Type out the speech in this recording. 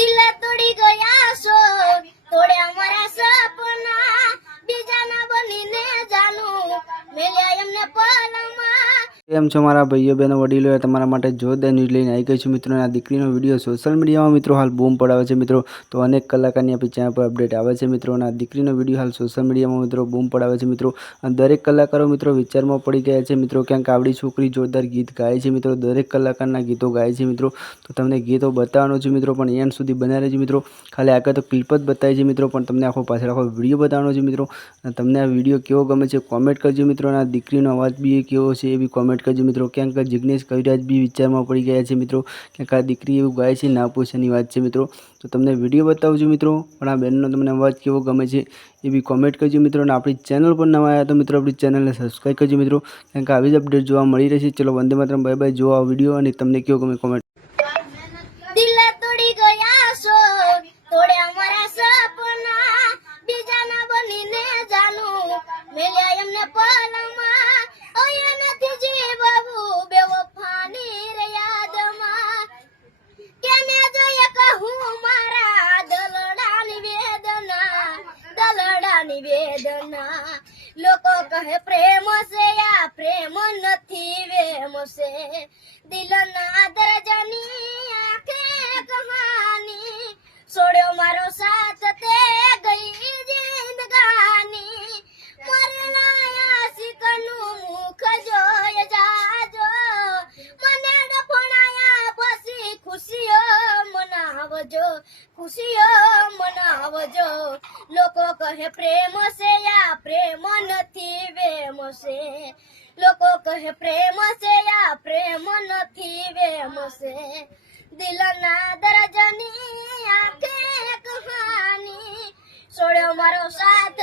દિલ તોડી ગયા છો. તોડ્યા મારા સપના. બીજાના બનીને જાનું. મેલ્યા એમને પલમાં કેમ છો મારા ભાઈઓ, બહેનો વડીલો તમારા માટે જોરદાર ન્યૂઝ લઈને આવી ગઈ છું મિત્રો. આ દીકરીનો વીડિયો સોશિયલ મીડિયામાં મિત્રો હાલ બૂમ પડાવે છે મિત્રો. તો અનેક કલાકારની આપણી ચેનલ પર અપડેટ આવે છે મિત્રો. અને આ દીકરીનો વીડિયો હાલ સોશિયલ મીડિયામાં મિત્રો બૂમ પડાવે છે મિત્રો. દરેક કલાકારો મિત્રો વિચારમાં પડી ગયા છે મિત્રો ક્યાંક આવડી છોકરી જોરદાર ગીત ગાય છે મિત્રો. દરેક કલાકારના ગીતો ગાય છે મિત્રો. તો તમને ગીતો બતાવવાનું છે મિત્રો, પણ એન્ડ સુધી બનાવી રહેજો મિત્રો. ખાલી આગળ તો ક્લિપ જ બતાવી છે મિત્રો, પણ તમને આખો પાછળ આખો વીડિયો બતાવવાનો છે મિત્રો. તમને આ વીડિયો કેવો ગમે છે કોમેન્ટ કરજો મિત્રો. અને આ દીકરીનો અવાજ બી કેવો છે એ બી કોમેન્ટ કરજો મિત્રો. ક્યાંક જિગ્નેશ કવિરાજ બી વિચારમાં પડી ગયા છે મિત્રો. ક્યાંક આ દીકરી એવું ગાય છે, ના પૂછવાની વાત છે મિત્રો. તો તમને વીડિયો બતાવજો મિત્રો. પણ આ બેનનો તમને અવાજ કેવો ગમે છે એ બી કોમેન્ટ કરજો મિત્રો. અને આપણી ચેનલ પર નવા આવ્યા તો મિત્રો આપણી ચેનલને સબસ્ક્રાઈબ કરજો મિત્રો. કારણ કે આવી જ અપડેટ જોવા મળી રહેશે ચલો વંદે માત્ર બાય બાય જોવા વીડિયો અને તમને કેવો ગમે કોમેન્ટ દલડાની વેદના લોકો કહે પ્રેમ છે આ પ્રેમ નથી વેમ છે. દિલના મનાવજો ખુશીઓ મનાવજો. લોકો કહે, પ્રેમ છે યા પ્રેમ નથી વેમ છે. લોકો કહે, પ્રેમ છે યા પ્રેમ નથી વેમ છે. દિલના દરજની આંખે કહાની. છોડ્યો મારો સાથ